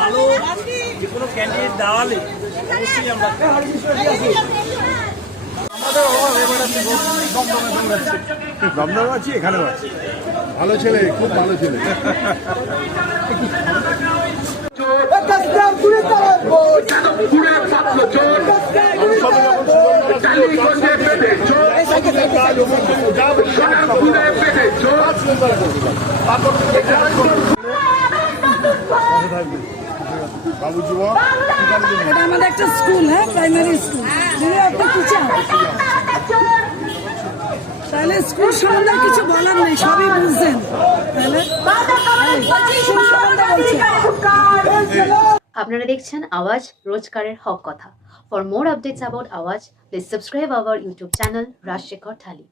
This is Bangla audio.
ভালো যে কোনো ক্যান্ডিডেট দাঁড়ালে অবশ্যই আমরা দমদম আছি এখানেও আছি ভালো ছেলে খুব ভালো ছেলে যুবক আমাদের একটা স্কুল হ্যাঁ? Primary school. তাহলে স্কুল সম্বন্ধে কিছু বলার নেই, সবই বুঝছেন। আপনারা দেখছেন আওয়াজ রোজকারের হক কথা। For more updates about Awaaz please subscribe our YouTube channel Rajshekhar thali